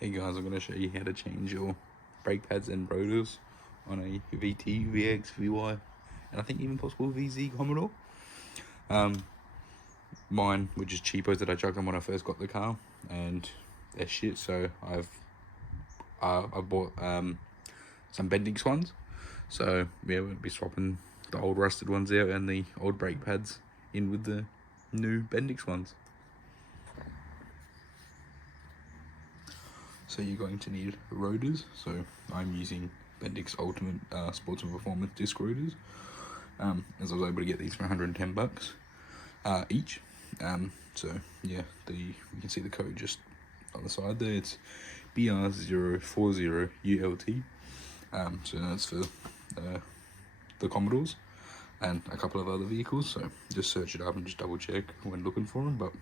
Hey guys, I'm going to show you how to change your brake pads and rotors on a VT, VX, VY, and I think even possible VZ Commodore. Mine were just cheapos that I chucked them when I first got the car, and they're shit. So I bought some Bendix ones. So yeah, we'll be swapping the old rusted ones out and the old brake pads in with the new Bendix ones. So you're going to need rotors. So I'm using Bendix Ultimate Sportsman Performance disc rotors, as I was able to get these for 110 bucks each. So yeah, you can see the code just on the side there. It's BR040ULT. So that's for the Commodores and a couple of other vehicles. So just search it up and just double check when looking for them. But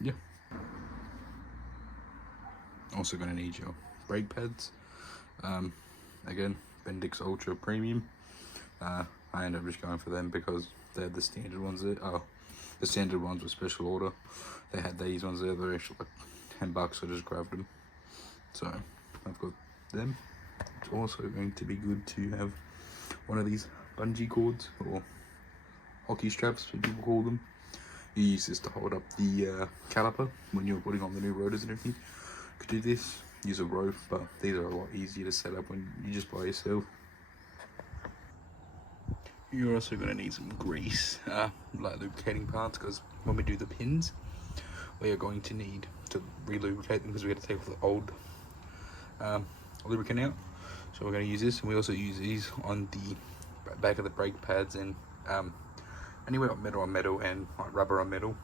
yeah. Also going to need your brake pads. Again, Bendix Ultra Premium. I ended up just going for them because they're the standard ones there. Oh, the standard ones were special order. They had these ones there. They're actually like 10 bucks. So I just grabbed them. So I've got them. It's also going to be good to have one of these bungee cords or hockey straps, as people call them. You use this to hold up the caliper when you're putting on the new rotors and everything. Could do this, use a rope, but these are a lot easier to set up when you're just by yourself. You're also going to need some grease, like lubricating parts, because when we do the pins, we are going to need to re-lubricate them because we got to take the old lubricant out. So we're going to use this, and we also use these on the back of the brake pads and anywhere metal on metal and like rubber on metal.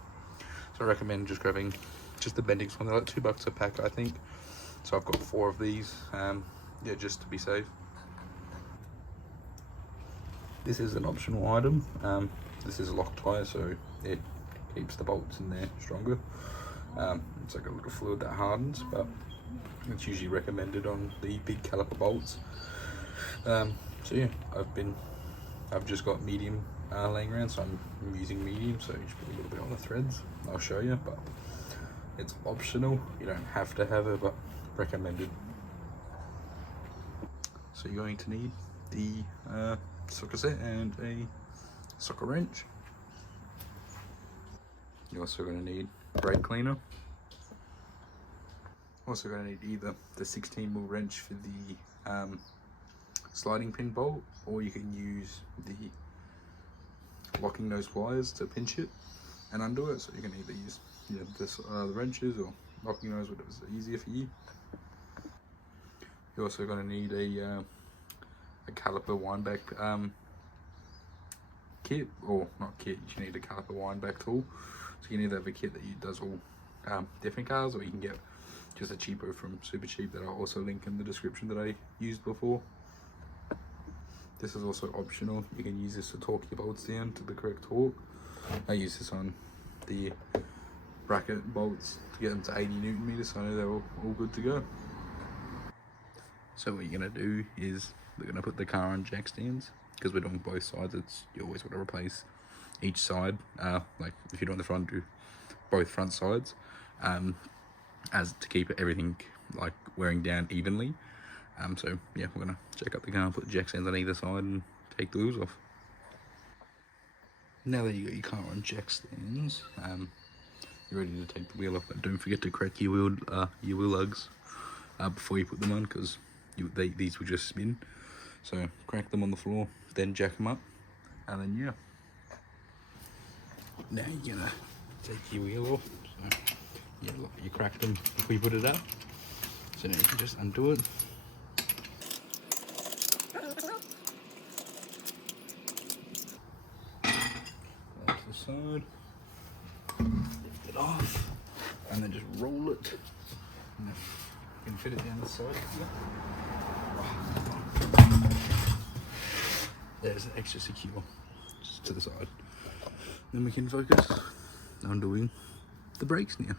So I recommend just grabbing just the Bendix one. They're like $2 a pack, I think. So I've got 4 of these. Yeah, just to be safe. This is an optional item. This is a Loctite, so it keeps the bolts in there stronger. It's like a little fluid that hardens, but it's usually recommended on the big caliper bolts. So yeah, I've just got medium laying around, so I'm using medium. So you just put a little bit on the threads. I'll show you, but it's optional. You don't have to have it, but recommended. So you're going to need the socket set and a socket wrench. You're also going to need a brake cleaner. Also going to need either the 16mm wrench for the sliding pin bolt, or you can use the locking nose pliers to pinch it and undo it. So you can either use the wrenches or locking nose, whatever's easier for you. You're also going to need a caliper windback kit, or not kit, you need a caliper windback tool. So you need to have a kit that does all different cars, or you can get just a cheapo from Super Cheap that I'll also link in the description that I used before. This is also optional. You can use this to torque your bolts down to the correct torque. I use this on the bracket bolts to get them to 80 Newton meters, so I know they're all good to go. So what you're going to do is we're going to put the car on jack stands, because we're doing both sides. You always want to replace each side. Like if you're doing the front, do both front sides, as to keep everything like wearing down evenly. So yeah, we're going to jack up the car and put the jack stands on either side and take the wheels off. Now that you got your car on jack stands, you're ready to take the wheel off, but don't forget to crack your wheel lugs before you put them on, because these will just spin. So crack them on the floor, then jack them up, and then yeah. Now you're gonna take your wheel off. So yeah, look, you cracked them before you put it up. So now you can just undo it. That's the side. Lift it off, and then just roll it. And you can fit it down the side. There's extra secure, just to the side. Then we can focus on doing the brakes now.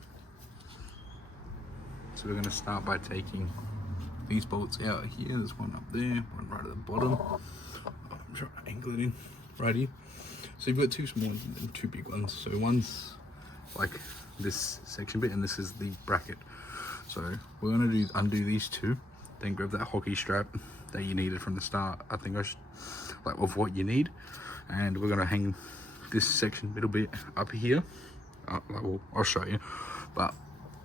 So we're going to start by taking these bolts out here. There's one up there, one right at the bottom. I'm trying to angle it in right here. So you've got 2 small ones and then 2 big ones. So one's like this section bit, and this is the bracket. So we're gonna undo these two, then grab that hockey strap that you needed from the start. I think like of what you need, and we're gonna hang this section middle bit up here. I'll show you, but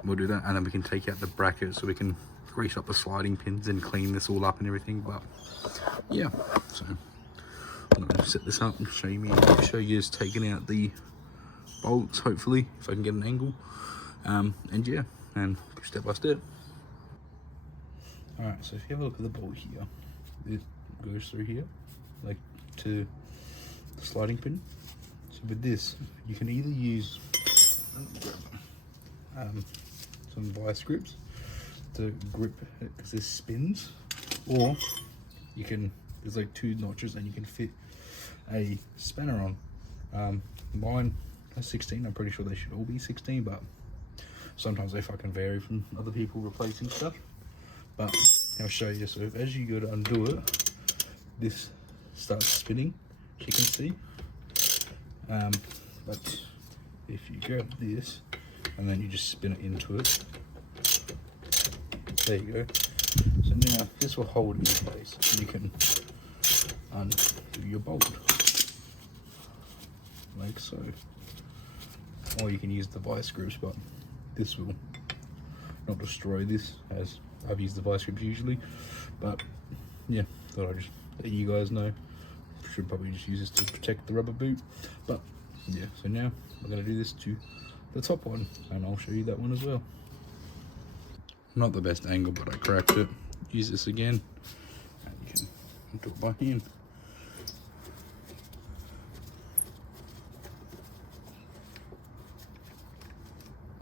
we'll do that, and then we can take out the bracket so we can grease up the sliding pins and clean this all up and everything. But yeah, so I'm gonna set this up and show you guys taking out the bolts, hopefully, if I can get an angle. And yeah, and step by step. Alright, so if you have a look at the bolt here, it goes through here, like to the sliding pin. So with this, you can either use some vice grips to grip it because this spins, or you can, there's like 2 notches and you can fit a spanner on. Mine are 16, I'm pretty sure they should all be 16, but sometimes they fucking vary from other people replacing stuff. But I'll show you. So as you go to undo it, this starts spinning, as you can see. But if you grab this and then you just spin it into it, there you go. So now this will hold it in place, and you can undo your bolt like so. Or you can use the vice grips, but this will not destroy this, as I've used the vice grips usually. But yeah, thought I'd just let you guys know. Should probably just use this to protect the rubber boot. But yeah, so now we're going to do this to the top one, and I'll show you that one as well. Not the best angle, but I cracked it. Use this again, and you can do it by hand.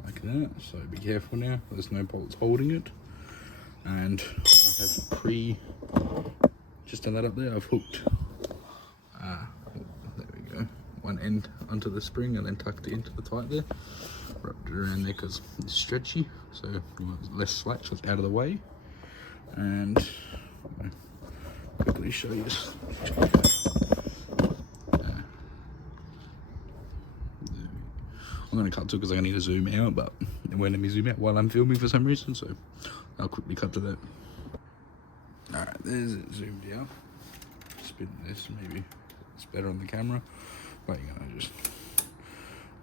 Like that. So be careful now, there's no bolts holding it. And I have just done that up there, I've hooked there we go, one end onto the spring and then tucked it into the tight there, wrapped it around there because it's stretchy, so you want less slack, so it's out of the way. And I'll quickly show you this. I'm going to cut to it because I need to zoom out, but it won't let me zoom out while I'm filming for some reason, so I'll quickly cut to that. Alright, there's it zoomed out. Spin this, maybe it's better on the camera, but you're going to just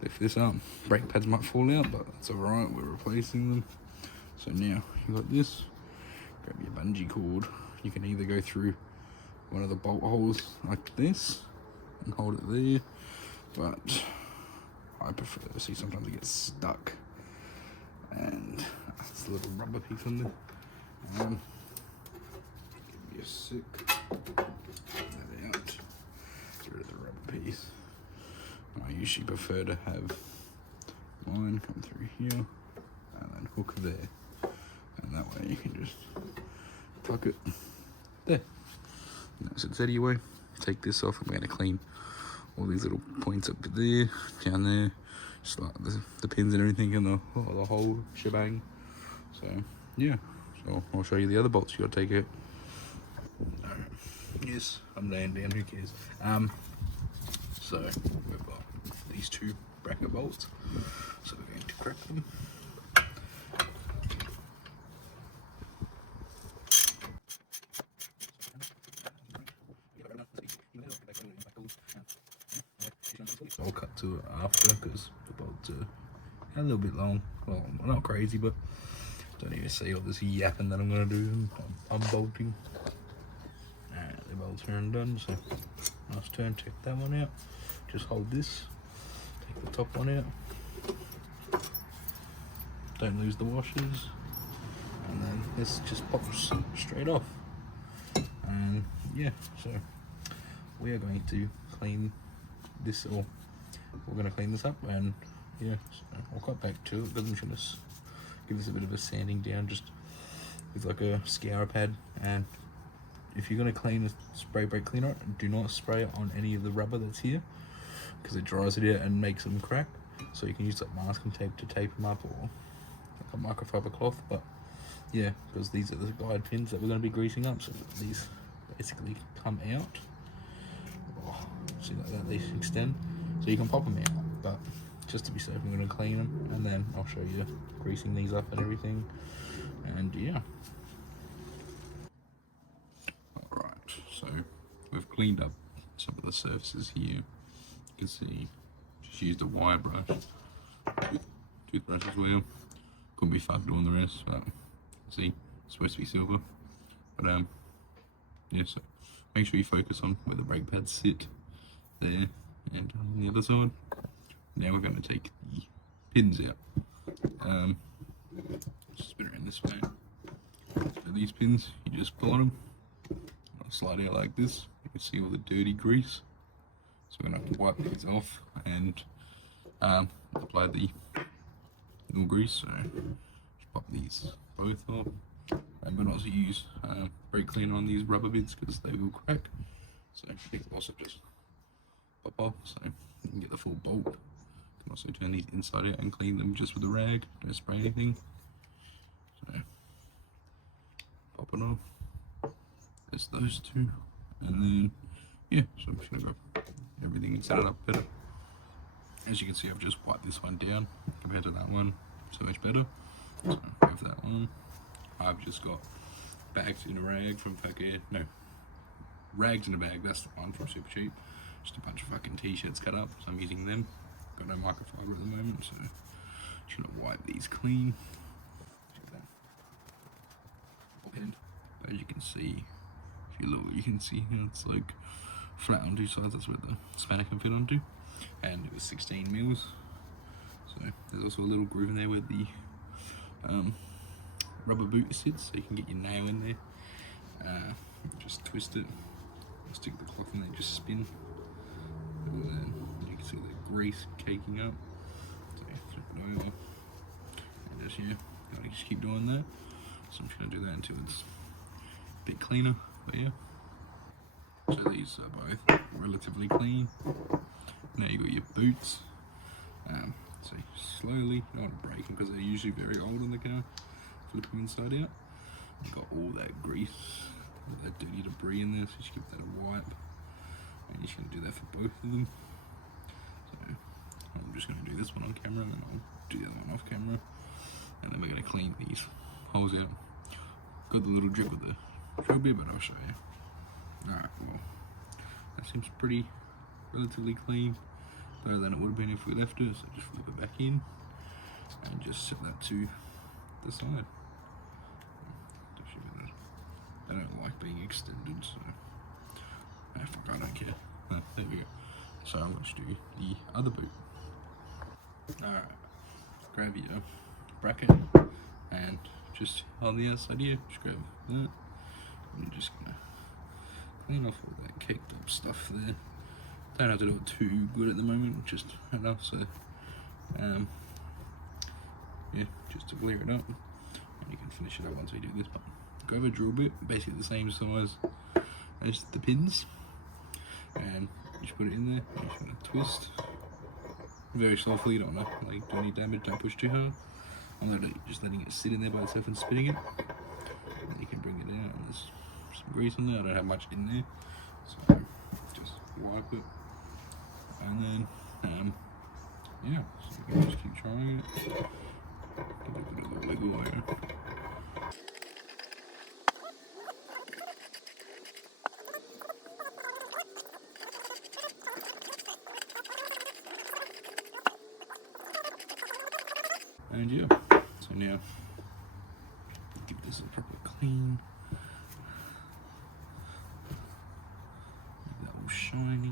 lift this up. Brake pads might fall out, but that's alright, we're replacing them. So now you got this, grab your bungee cord. You can either go through one of the bolt holes like this and hold it there, but I prefer to see sometimes it gets stuck, and it's a little rubber piece on there. Give me a sec. Get that out. Get rid of the rubber piece. I usually prefer to have mine come through here and then hook there, and that way you can just tuck it there. And that's it anyway. Take this off. I'm going to clean all these little points up there, down there, just like the pins and everything, and the whole shebang. So yeah, so I'll show you the other bolts you got to take out. Alright, yes, I'm laying down, who cares. So we've got these 2 bracket bolts, so we're going to crack them. So I'll cut to it after because the bolts are a little bit long. Well, not crazy, but don't even see all this yapping that I'm going to do. I'm bolting. Alright, the bolts are undone, so nice turn, take that one out. Just hold this, take the top one out. Don't lose the washers. And then this just pops straight off. And yeah, so we are going to clean this, or we're going to clean this up, and yeah, so I'll cut back to it, but I'm just going to give this a bit of a sanding down just with like a scour pad. And if you're going to clean a spray brake cleaner, do not spray it on any of the rubber that's here because it dries it out and makes them crack. So you can use like masking tape to tape them up, or like a microfiber cloth. But yeah, because these are the guide pins that we're going to be greasing up, so these basically come out. See, like that, they extend, so you can pop them out, but just to be safe, I'm going to clean them, and then I'll show you greasing these up and everything. And yeah. Alright, so we've cleaned up some of the surfaces here. You can see, just used a wire brush, toothbrush as well. Couldn't be fucked doing the rest, but see, it's supposed to be silver. But yeah, so make sure you focus on where the brake pads sit there and on the other side. Now we're going to take the pins out. Just spin around this way. So these pins, you just pull on them, I'll slide out like this. You can see all the dirty grease. So we're going to wipe these off and apply the new grease. So just pop these both off. But also use brake cleaner on these rubber bits because they will crack. So you can also just pop off so you can get the full bolt. You can also turn these inside out and clean them just with a rag. Don't spray anything. So pop it off. There's those two. And then yeah, so I'm just gonna go everything and set it up better. As you can see, I've just wiped this one down compared to that one. So much better. So I have that one. I've just got bags in a rag from fucking, no, rags in a bag, that's the one from Super Cheap. Just a bunch of fucking t-shirts cut up, so I'm using them. Got no microfiber at the moment, so just gonna wipe these clean. But as you can see, if you look, you can see here it's like flat on two sides, that's where the spanner can fit onto. And it was 16 mils. So there's also a little groove in there where the rubber boot sits, so you can get your nail in there. Just twist it, stick the cloth in there, just spin, and then you can see the grease caking up. So flip it over, and just gotta just keep doing that. So I'm just gonna do that until it's a bit cleaner. But yeah, so these are both relatively clean. Now you got your boots. So slowly, you don't want to break them because they're usually very old in the car. Flip them inside out. You've got all that grease, all that dirty debris in there, so just give that a wipe. And you're just going to do that for both of them. So I'm just going to do this one on camera, and then I'll do the other one off camera. And then we're going to clean these holes out. Got the little drip with the drill bit, but I'll show you. Alright, well, that seems pretty relatively clean. Better than it would have been if we left it, so just flip it back in and just set that to the side. They don't like being extended, so fuck, I don't care. There we go. So I'm going to do the other boot. Alright, grab your bracket and just on the outside here, just grab that. And I'm just going to clean off all that caked up stuff there. Don't have to do it too good at the moment, just enough so yeah, just to clear it up, and you can finish it up once we do this. But grab a drill bit, basically the same size as the pins, and just put it in there. I'm just gonna twist very softly. You don't want to like do any damage. Don't push too hard. I'm just letting it sit in there by itself and spinning it. And then you can bring it out. And there's some grease in there. I don't have much in there, so just wipe it. And then, yeah, so you can just keep trying it. Give it a bit of a wiggle there. And yeah, so now, give this a proper clean. Make that all shiny.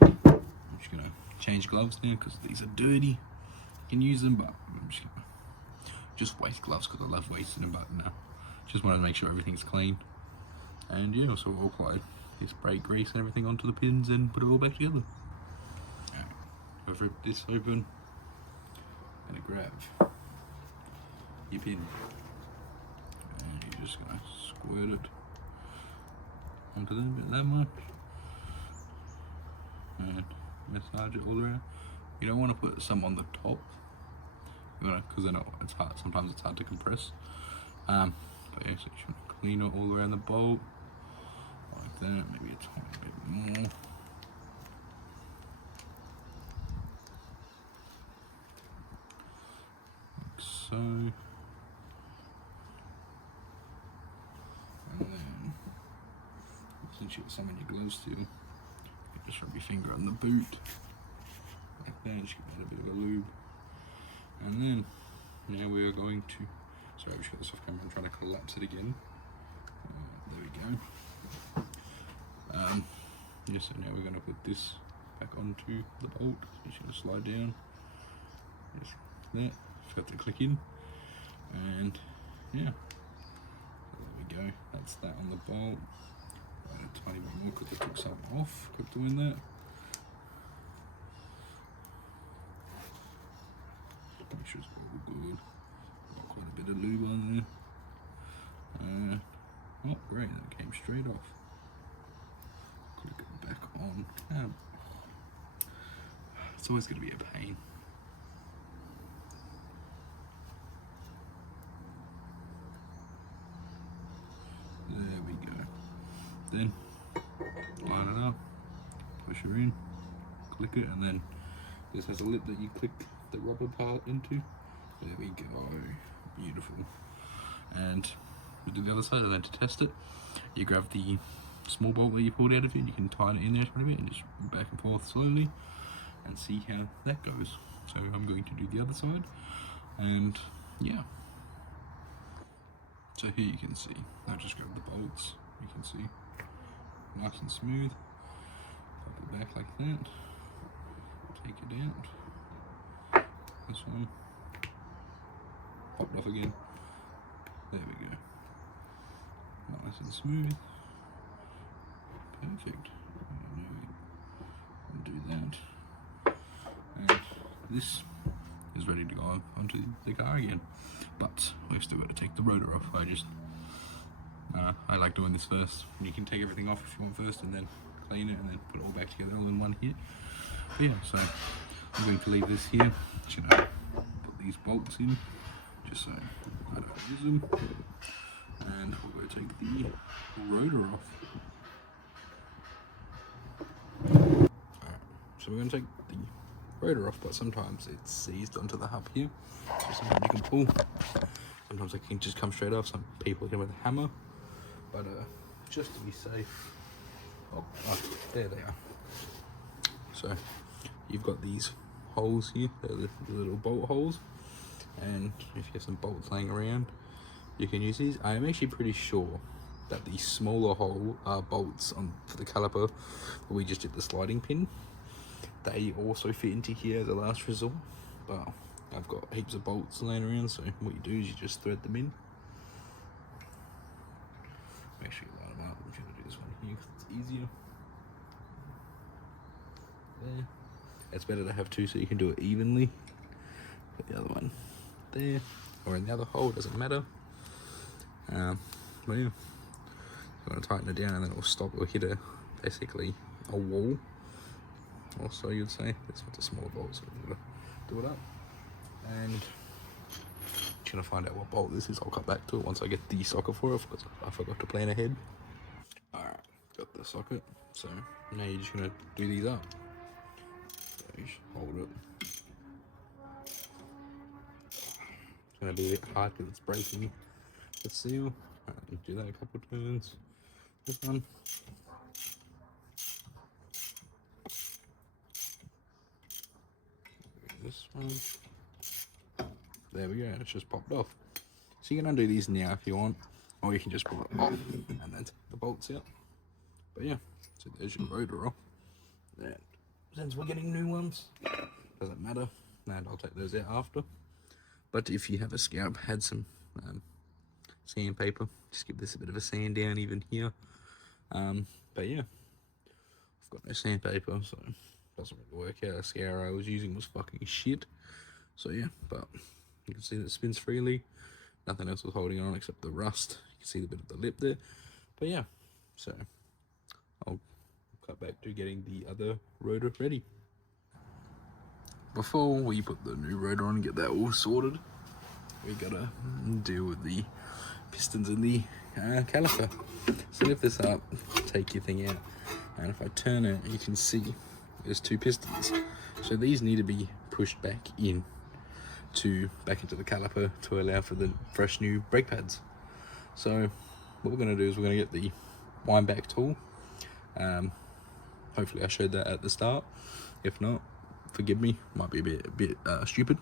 I'm just gonna change gloves now because these are dirty. You can use them, but I'm just gonna waste gloves because I love wasting them. But no, just want to make sure everything's clean. And yeah, so we'll apply this brake grease and everything onto the pins and put it all back together. Alright, I've ripped this open. I'm gonna grab your pin and you're just gonna squirt it onto them, about that much. And massage it all around. You don't want to put some on the top, because then it's hard. Sometimes it's hard to compress. But yeah, so you should clean it all around the bolt like that. Maybe a tiny bit more. since you got some in your gloves still, you just rub your finger on the boot like that, just give that a bit of a lube. And then now we are going to, sorry, I've just got this off camera, I'm trying to collapse it again. There we go. Yeah, so now we're going to put this back onto the bolt. So it's going to slide down, just like that. Forgot to click in, and yeah, so there we go. That's that on the bolt. Right, a tiny bit more because I took some off. Quick doing that. Make sure it's all good. Got quite a bit of lube on there. Oh, great! That came straight off. Click it back on. It's always going to be a pain. There we go. Then line it up, push her in, click it, and then this has a lip that you click the rubber part into. There we go. Beautiful. And we do the other side, and then to test it, you grab the small bolt that you pulled out of it, you can tighten it in there for a bit and just back and forth slowly and see how that goes. So I'm going to do the other side, and yeah. So here you can see, I just grab the bolts, you can see, nice and smooth, pop it back like that, take it out, this one, pop it off again, there we go, nice and smooth, perfect, and do that, and this is ready to go onto the car again. But we've still got to take the rotor off. I like doing this first. You can take everything off if you want first, and then clean it, and then put it all back together all in one hit. But yeah, so I'm going to leave this here. Just gonna put these bolts in, just so I don't lose them. And we'll go take the rotor off. Alright, so we're going to take the rotor off, but sometimes it's seized onto the hub here, so sometimes you can pull, sometimes it can just come straight off. Some people hit it with a hammer, but just to be safe, there they are. So you've got these holes here, they're the little bolt holes, and if you have some bolts laying around, you can use these. I'm actually pretty sure that the smaller hole bolts for the caliper that we just did the sliding pin, they also fit into here as a last resort, but I've got heaps of bolts laying around, so what you do is you just thread them in. Make sure you line them up. I'm trying to do this one here because it's easier. There. It's better to have two so you can do it evenly. Put the other one there, or in the other hole, doesn't matter. But yeah, you want to tighten it down and then it'll stop or hit basically a wall. Also, you'd say this one's a smaller bolt, so we're gonna do it up, and just gonna find out what bolt this is. I'll cut back to it once I get the socket for it because I forgot to plan ahead. Alright, got the socket, so now you're just gonna do these up. So you just hold it. It's gonna be a bit hard because it's breaking the seal. Do that a couple of turns. This one. This one. There we go, it's just popped off. So you can undo these now if you want, or you can just pull it off and then take the bolts out. But yeah, so there's your rotor off. Then, since we're getting new ones, doesn't matter, and I'll take those out after. But if you have a scalp, had some sandpaper, just give this a bit of a sand down even here. But yeah, I've got no sandpaper, so doesn't really work out. The scourer I was using was fucking shit. So yeah, but you can see that it spins freely. Nothing else was holding on except the rust. You can see the bit of the lip there. But yeah, so I'll cut back to getting the other rotor ready. Before we put the new rotor on and get that all sorted, we gotta deal with the pistons in the caliper. So lift this up, take your thing out, and if I turn it, you can see there's two pistons. So these need to be pushed back into the caliper to allow for the fresh new brake pads. So what we're going to do is we're going to get the wind back tool Hopefully I showed that at the start. If not, forgive me, might be a bit stupid.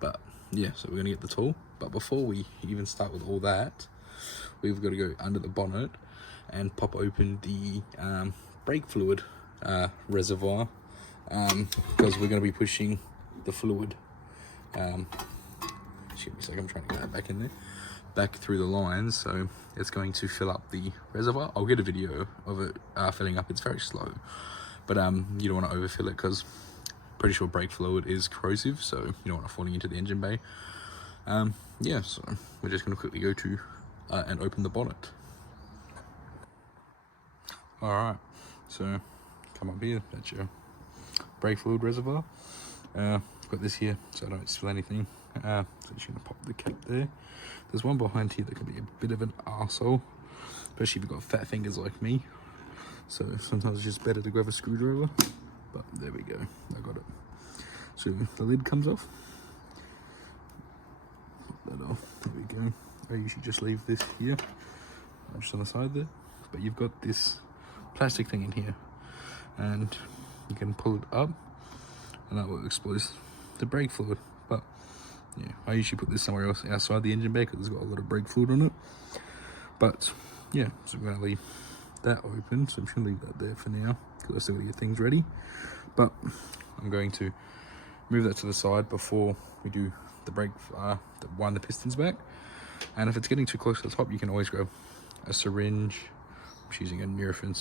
But yeah, so we're gonna get the tool. But before we even start with all that, we've got to go under the bonnet and pop open the brake fluid reservoir, because we're going to be pushing the fluid. Excuse me a second, I'm trying to get that back in there, back through the lines, so it's going to fill up the reservoir. I'll get a video of it filling up. It's very slow, but you don't want to overfill it because pretty sure brake fluid is corrosive, so you don't want it falling into the engine bay. Yeah, so we're just going to quickly go to and open the bonnet. Alright, so come up here, that's your brake fluid reservoir. Got this here so I don't spill anything. So just going to pop the cap there. There's one behind here that can be a bit of an arsehole, especially if you've got fat fingers like me. So sometimes it's just better to grab a screwdriver. But there we go, I got it. So the lid comes off. Pop that off, there we go. I usually just leave this here, just on the side there. But you've got this plastic thing in here, and you can pull it up, and that will expose the brake fluid. But yeah, I usually put this somewhere else outside the engine bay because it's got a lot of brake fluid on it. But yeah, so we're going to leave that open, so I'm just going to leave that there for now because I still got to get things ready. But I'm going to move that to the side before we do the brake, wind the pistons back. And if it's getting too close to the top, you can always grab a syringe. I'm just using a Nurofen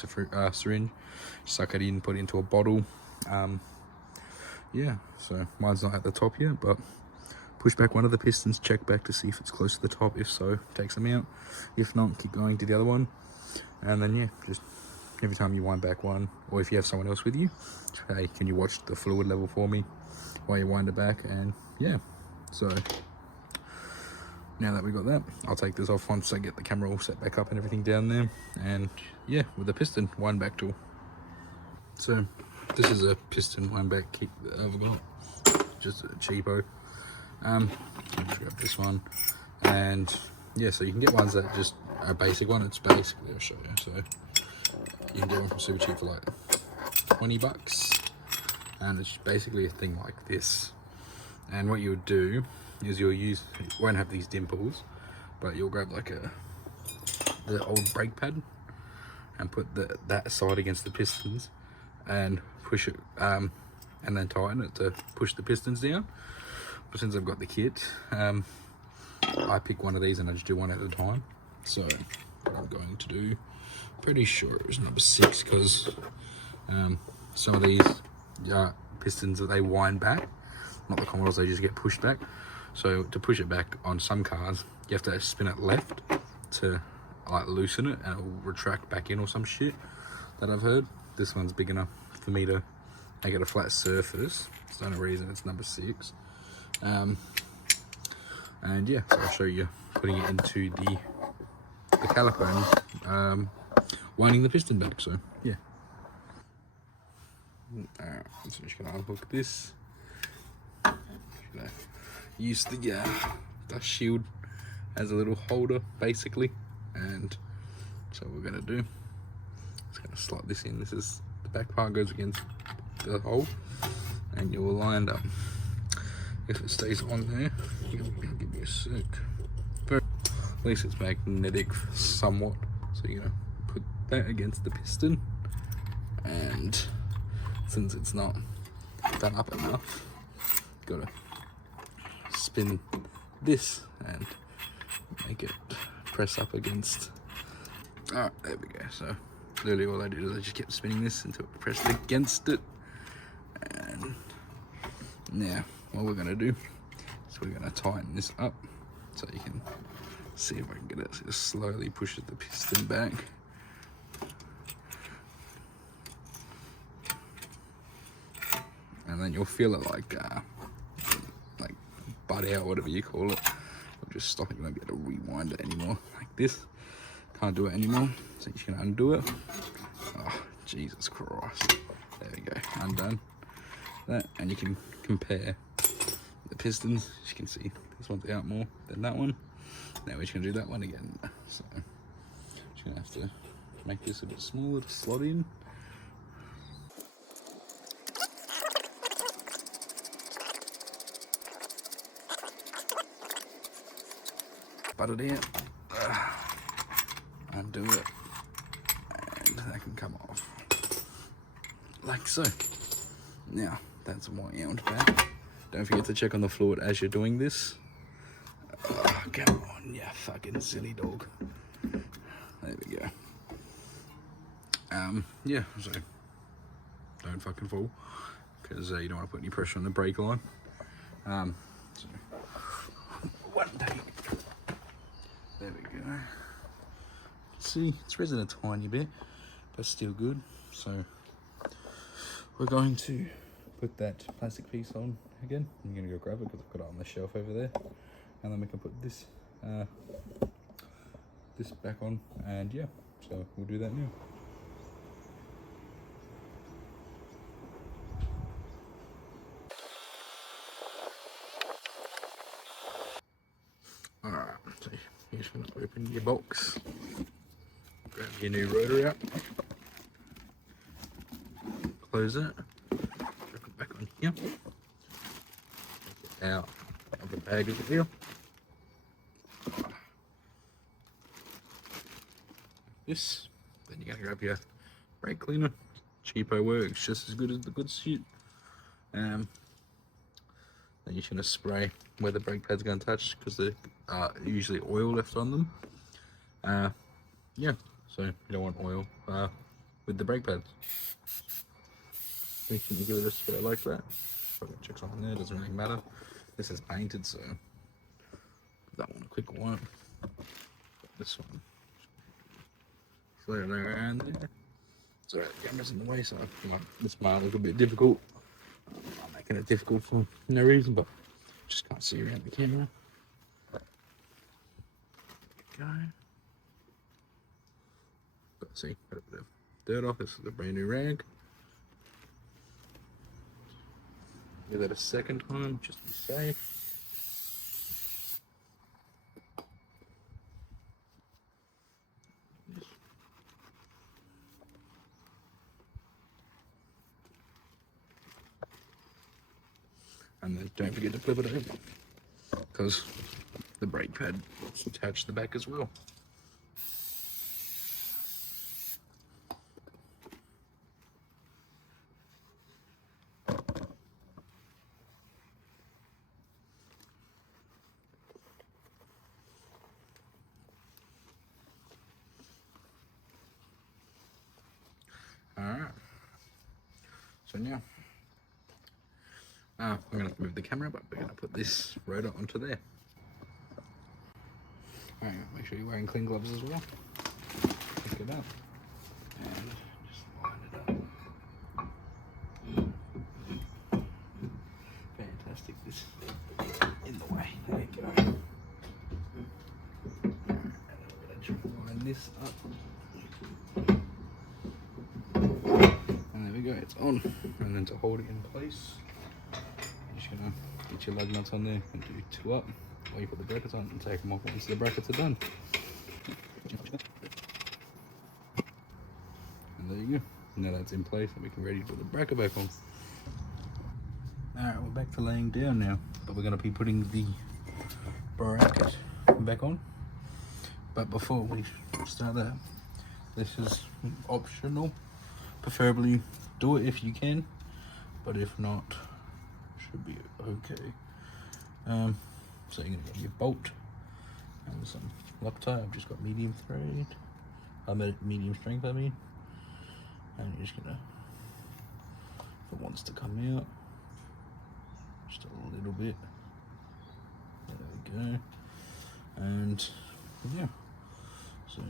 syringe, suck it in, put it into a bottle. Yeah, so mine's not at the top yet, but push back one of the pistons, check back to see if it's close to the top. If so, takes them out. If not, keep going to the other one. And then yeah, just every time you wind back one, or if you have someone else with you, hey, can you watch the fluid level for me while you wind it back? And yeah, so now that we got that, I'll take this off once I get the camera all set back up and everything down there. And yeah, with the piston wind back tool. So this is a piston wind back kit that I've got, just a cheapo. I'll just grab this one, and yeah, so you can get ones that just a basic one. It's basically, I'll show you. So you can get one from Super Cheap for like 20 bucks, and it's basically a thing like this. And what you would do is you'll use, it won't have these dimples, but you'll grab like the old brake pad and put that side against the pistons and push it, and then tighten it to push the pistons down. But since I've got the kit, I pick one of these and I just do one at a time. So what I'm going to do, pretty sure it was number 6, because some of these pistons that they wind back, not the Commodores, they just get pushed back. So to push it back on some cars, you have to spin it left to like loosen it, and it will retract back in or some shit that I've heard. This one's big enough for me to make it a flat surface. There's no reason it's number 6. And yeah, so I'll show you putting it into the caliper and winding the piston back. So yeah. Alright, so I'm just gonna unhook this. Use the dust shield as a little holder basically, and so what we're gonna do, just gonna slot this in. This is the back part, goes against the hole, and you will line up. If it stays on there, give me a sec. But at least it's magnetic somewhat, so you're gonna put that against the piston, and since it's not done up enough, gotta spin this and make it press up against. Alright, there we go. So literally all I did is I just kept spinning this until it pressed against it. And now what we're gonna do is we're gonna tighten this up so you can see if I can get it. So it slowly pushes the piston back. And then you'll feel it like butt out, whatever you call it. I'll just stop it. You won't be able to rewind it anymore like this. Can't do it anymore, so you're just gonna undo it. Oh, Jesus Christ. There we go, undone that. And you can compare the pistons. As you can see, this one's out more than that one. Now we're just gonna do that one again. So just gonna have to make this a bit smaller to slot in. Butt it in, undo it, and that can come off like so. Now that's wound back. Don't forget to check on the fluid as you're doing this. Oh, come on, you fucking silly dog. There we go. Yeah, so don't fucking fall, because you don't want to put any pressure on the brake line. So one take. There we go. See, it's risen a tiny bit, but still good. So we're going to put that plastic piece on again. I'm going to go grab it because I've got it on the shelf over there, and then we can put this this back on, and yeah, so we'll do that now. Alright, so you're just going to open your box, grab your new rotor out, close it, chuck it back on here, take it out of the bag of the wheel. This, then you're going to grab your brake cleaner. Cheapo works just as good as the good shit. Then you're just going to spray where the brake pad's going to touch, because there's usually oil left on them. Yeah, so you don't want oil with the brake pads. You can give it a spray like that. Probably check something there, doesn't really matter. This is painted, so that one a quick one. This one. There and there. Sorry, the camera's in the way, so this might look a bit difficult. I'm making it difficult for no reason, but just can't see around the camera. Go. But see, got a bit of dirt off. This is a brand new rag. Give that a second time, just to be safe. And then don't forget to flip it over, because the brake pad is attached to the back as well. Alright, so now I'm going to move the camera, but we're going to put this rotor onto there. Alright, make sure you're wearing clean gloves as well. Pick it up and just line it up. Fantastic, this in the way. There you go. And then we're going to line this up. And there we go, it's on. And then to hold it in place, you're just gonna get your lug nuts on there and do two up while you put the brackets on, and take them off once the brackets are done. And there you go. Now that's in place, and we can ready to put the bracket back on. Alright, we're back to laying down now, but we're gonna be putting the bracket back on. But before we start that, this is optional. Preferably do it if you can, but if not, should be okay. So you're gonna get your bolt and some Loctite. I've just got medium thread, medium strength I mean, and you're just gonna, if it wants to come out, just a little bit. There we go. And yeah, so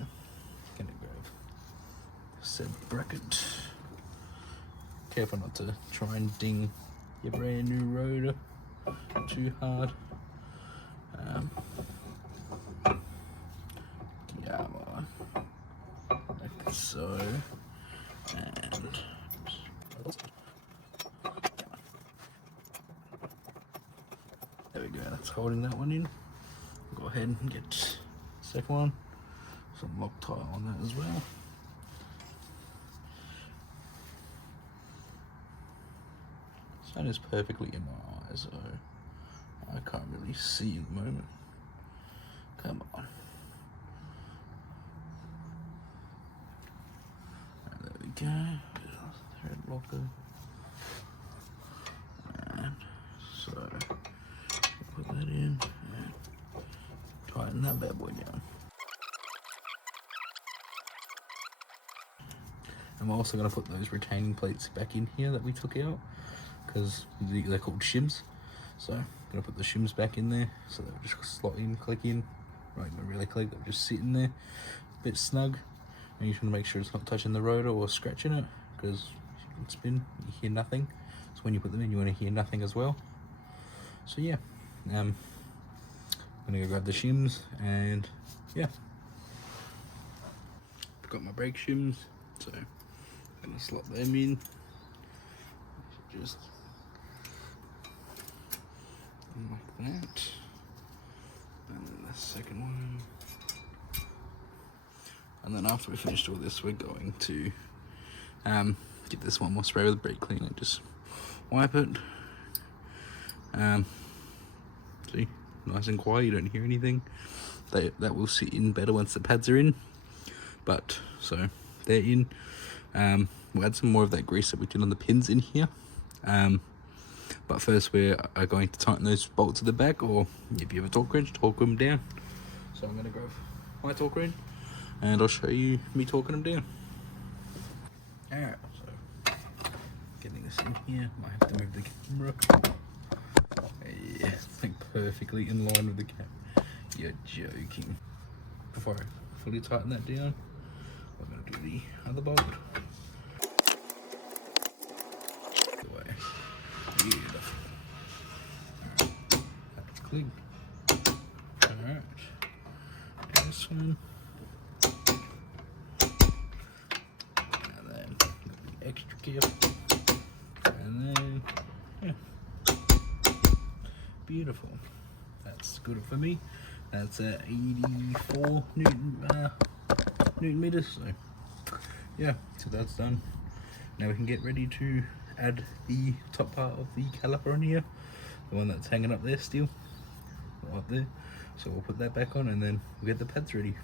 gonna grab said bracket. Careful not to try and ding your brand new rotor too hard. Yeah, like so, and there we go. That's holding that one in. Go ahead and get the second one. Some Loctite on that as well. sun is perfectly in my eyes, so I can't really see at the moment. Come on. And there we go. Thread locker. And so put that in and tighten that bad boy down. I'm also going to put those retaining plates back in here that we took out, because they're called shims. So I'm going to put the shims back in there, so they'll just slot in, click in. Right, not really click, they'll just sit in there, a bit snug. And you just want to make sure it's not touching the rotor or scratching it, because you can spin, you hear nothing. So when you put them in, you want to hear nothing as well. So yeah, I'm going to go grab the shims, and yeah. I've got my brake shims, so I'm going to slot them in. Just like that. And then the second one. And then after we finished all this, we're going to get this one more spray with a brake cleaner. Just wipe it. See, nice and quiet, you don't hear anything. That will sit in better once the pads are in. But, so, they're in. We'll add some more of that grease that we did on the pins in here. But first we are going to tighten those bolts at the back, or if you have a torque wrench, torque them down. So I'm going to grab my torque wrench and I'll show you me torquing them down. Alright, so getting this in here, might have to move the camera. Yeah, it's like perfectly in line with the camera. You're joking. Before I fully tighten that down, I'm going to do the other bolt. Beautiful. Alright, that's clean. Alright, this one. And then the extra careful. And then, yeah. Beautiful. That's good for me. That's 84 Newton meters. So, yeah, so that's done. Now we can get ready to add the top part of the caliper on here, the one that's hanging up there still, up there. So we'll put that back on and then we'll get the pads ready.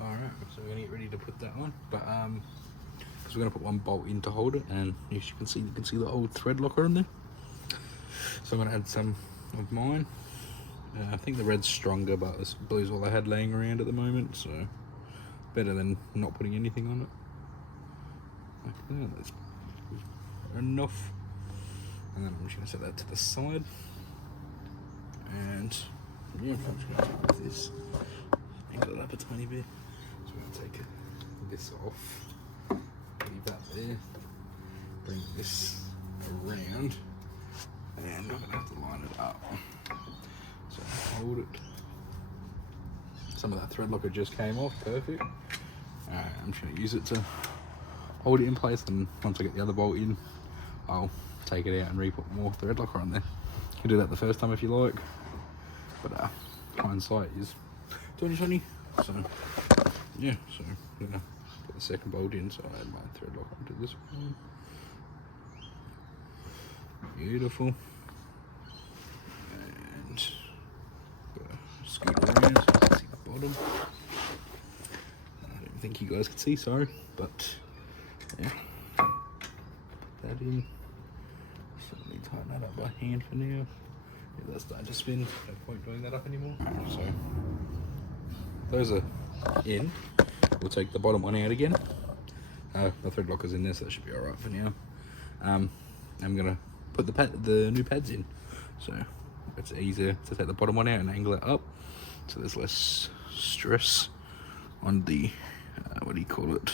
Alright, so we're going to get ready to put that on, but because we're going to put one bolt in to hold it, and as you can see the old thread locker in there. So I'm going to add some of mine. I think the red's stronger, but this blue's all I had laying around at the moment, so better than not putting anything on it. Like that, that's enough. And then I'm just going to set that to the side. And yeah, I'm just going to take this, angle it up a tiny bit. So we're going to take this off, leave that there, bring this around, and I'm going to have to line it up. So hold it. Some of that thread locker just came off, perfect. I'm just going to use it to hold it in place, and once I get the other bolt in, I'll take it out and re-put more thread locker on there. You can do that the first time if you like, but hindsight is 20/20. So yeah, so I'm gonna put the second bolt in, so I add my thread locker onto this one. Beautiful. And scoot around so you can see the bottom. I don't think you guys can see, sorry, but yeah, put that in. So let me tighten that up by hand for now. Yeah, that's starting to spin. No point doing that up anymore. So those are in. We'll take the bottom one out again. The thread locker's in there, so that should be alright for now. I'm gonna put the new pads in, so it's easier to take the bottom one out and angle it up, so there's less stress on the what do you call it?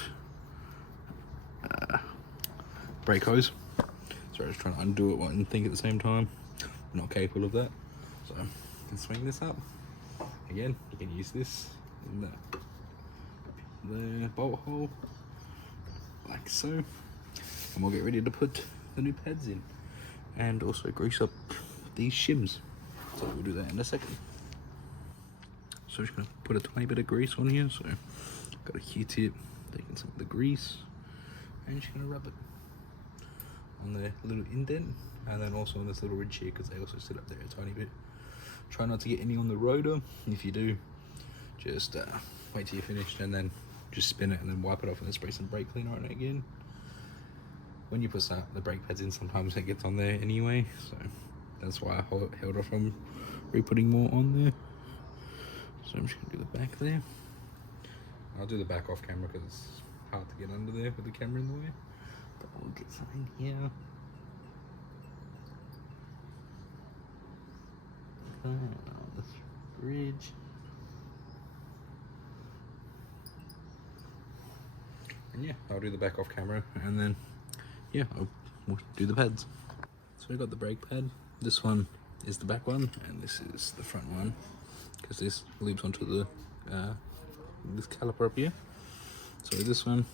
Brake hose. Sorry, I was trying to undo it and think at the same time. I'm not capable of that, so I can swing this up. Again, you can use this in the bolt hole, like so, and we'll get ready to put the new pads in, and also grease up these shims. So we'll do that in a second. So I'm just gonna put a tiny bit of grease on here. So got a Q-tip, taking some of the grease, and just gonna rub it on the little indent, and then also on this little ridge here, because they also sit up there a tiny bit. Try not to get any on the rotor. If you do, just wait till you're finished and then just spin it and then wipe it off and then spray some brake cleaner on it again. When you put the brake pads in, sometimes it gets on there anyway, so that's why I held off from re-putting more on there. So I'm just going to do the back there. I'll do the back off camera because it's hard to get under there with the camera in the way. But we'll get something here. On this bridge. And yeah, I'll do the back off camera and then yeah, we'll do the pads. So we got the brake pad. This one is the back one and this is the front one, because this loops onto the this caliper up here. So this one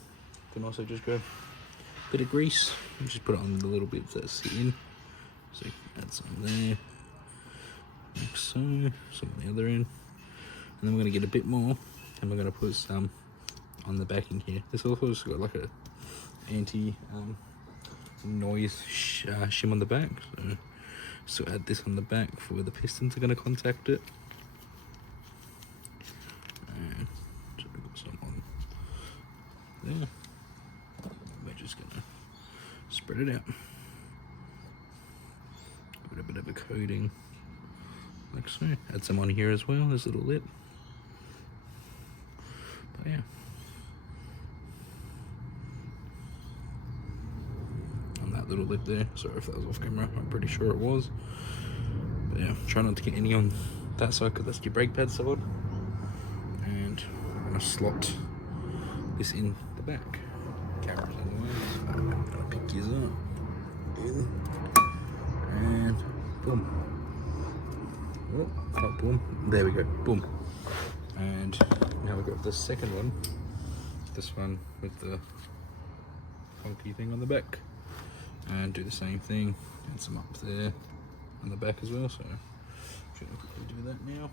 can also just grab a bit of grease and just put it on the little bits that sit in. So you can add some there, like so, some on the other end, and then we're going to get a bit more and we're going to put some on the backing here. This also has got like a anti noise shim on the back, so add this on the back for where the pistons are going to contact it. And so we've got some on there. We're just going to spread it out, give it a bit of a coating like so. Add some on here as well, this little lip. But yeah, on that little lip there. Sorry if that was off camera, I'm pretty sure it was. But yeah, try not to get any on that side because that's your brake pad side. And I'm going to slot this in the back. Camera's in the way, so I'm going to pick these up. In. And boom. Oh, not boom. There we go. Boom. And now we've got the second one. This one with the funky thing on the back. And do the same thing. Add some up there on the back as well. So I'm going to quickly do that now.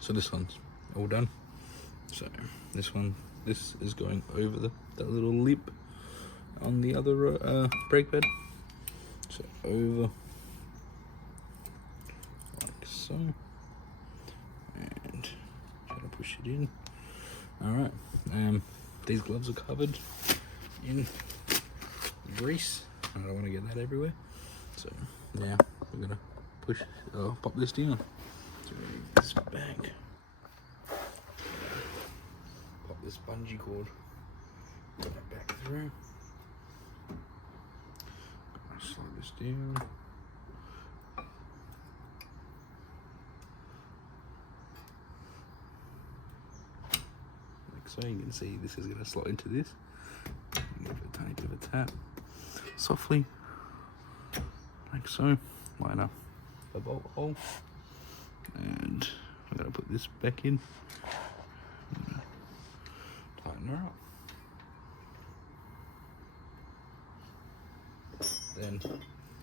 So this one's all done. So this is going over that little lip on the other brake pad. So over like so, and try to push it in. All right. These gloves are covered in grease. I don't want to get that everywhere. So now we're gonna pop this down. So we need this back. Pop this bungee cord. Put it back through. Slide this down. Like so, you can see this is going to slot into this. Give it a tiny bit of a tap. Softly. Like so. Line up the bolt hole. And I'm going to put this back in. Tighten her up. Then,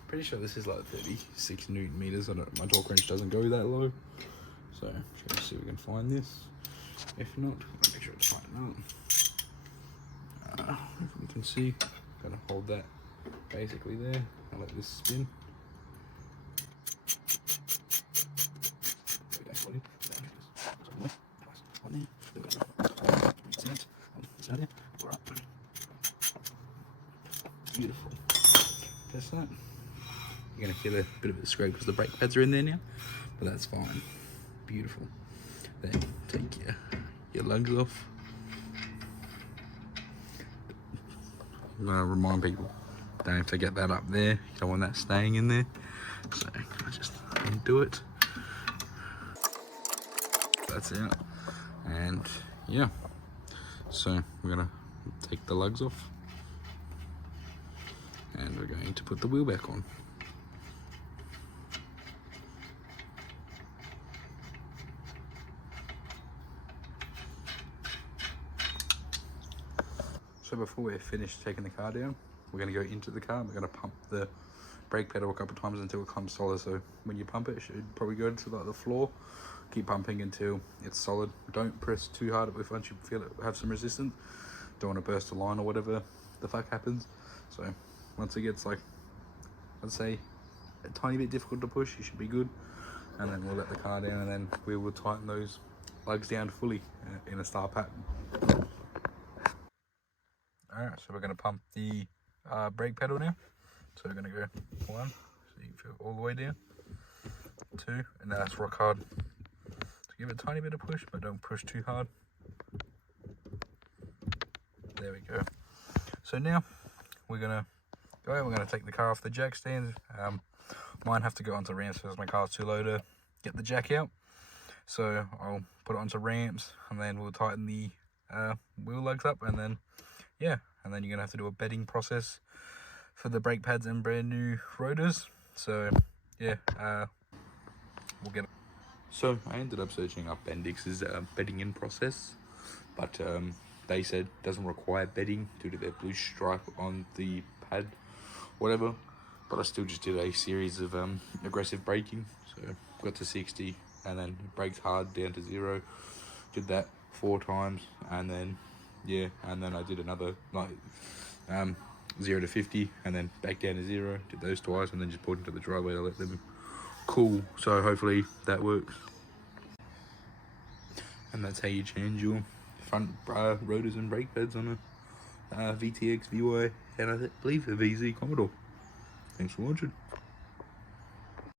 pretty sure this is like 36 Newton meters. My torque wrench doesn't go that low. So, try to see if we can find this. If not, make sure it's tighten up. If we can see, gotta hold that basically there. I'll let this spin. Beautiful. That's that. You're going to feel a bit of a scrape because the brake pads are in there now, but that's fine. Beautiful. Then take your lugs off. I'm going to remind people, don't have to get that up there. You don't want that staying in there. So I just undo it. That's out. And yeah, so we're going to take the lugs off. And we're going to put the wheel back on. So before we're finished taking the car down, we're going to go into the car. We're going to pump the brake pedal a couple of times until it comes solid. So when you pump it should probably go to like the floor. Keep pumping until it's solid. Don't press too hard if once you feel it have some resistance. Don't want to burst a line or whatever the fuck happens. So once it gets like, let's say, a tiny bit difficult to push, you should be good. And then we'll let the car down, and then we will tighten those lugs down fully in a star pattern. Alright, so we're going to pump the brake pedal now. So we're going to go 1, so you can feel all the way down. 2, and now that's rock hard. So give it a tiny bit of push, but don't push too hard. There we go. So now we're going to go ahead, we're going to take the car off the jack stand. Mine have to go onto ramps because my car's too low to get the jack out. So I'll put it onto ramps, and then we'll tighten the wheel lugs up, and then yeah, and then you're gonna have to do a bedding process for the brake pads and brand new rotors. So yeah, we'll get it. So I ended up searching up Bendix's bedding in process, but they said it doesn't require bedding due to their blue stripe on the pad, whatever. But I still just did a series of aggressive braking. So got to 60 and then braked hard down to 0. Did that 4 times, and then yeah, and then I did another like 0 to 50 and then back down to 0. Did those twice, and then just pulled into the driveway to let them cool. So hopefully that works. And that's how you change your front rotors and brake pads on a VTX VY and I believe a VZ Commodore. Thanks for watching.